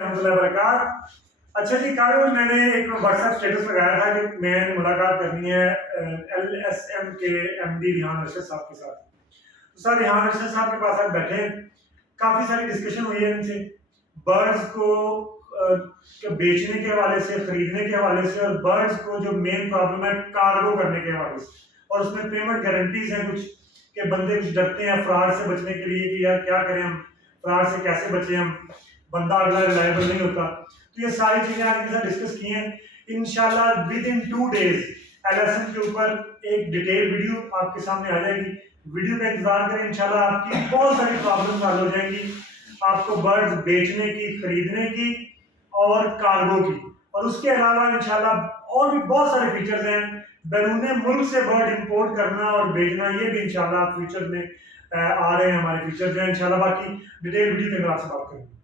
वरकत। अच्छा जी, कल मैंने एक व्हाट्सएप स्टेटस लगाया था कि मैंने मुलाकात करनी है LSM के MD रिहान अरशद साहब के साथ। तो सर रिहान अरशद साहब के पास आज बैठे, काफ़ी सारी डिस्कशन हुई है इनसे बर्ड्स को बेचने के हवाले से, खरीदने के हवाले से, और बर्ड्स को जो मेन प्रॉब्लम है कार्गो करने के हवाले से, और उसमें पेमेंट गारंटीज हैं कुछ कि बंदे कुछ डरते हैं फ्रॉड से बचने के लिए कि यार क्या करें हम, फ्रॉड से कैसे बचें हम, बंदा अगला रिलायबल नहीं होता। तो ये सारी चीजें आपके साथ डिस्कस की हैं। इंशाल्लाह विद इन 2 डेज LSM के ऊपर एक डिटेल वीडियो आपके सामने आ जाएगी। वीडियो का इंतजार करें, इंशाल्लाह आपकी बहुत सारी प्रॉब्लम हल हो जाएंगी, आपको बर्ड्स बेचने की, खरीदने की और कार्गो की, और उसके अलावा इंशाल्लाह और भी बहुत सारे फीचर्स हैं। बैरूने मुल्क से बर्ड इंपोर्ट करना और बेचना, ये भी इंशाल्लाह फ्यूचर में आ रहे हैं हमारे फीचर्स हैं इंशाल्लाह। बाकी डिटेल वीडियो के अंदर आपसे बात करेंगे।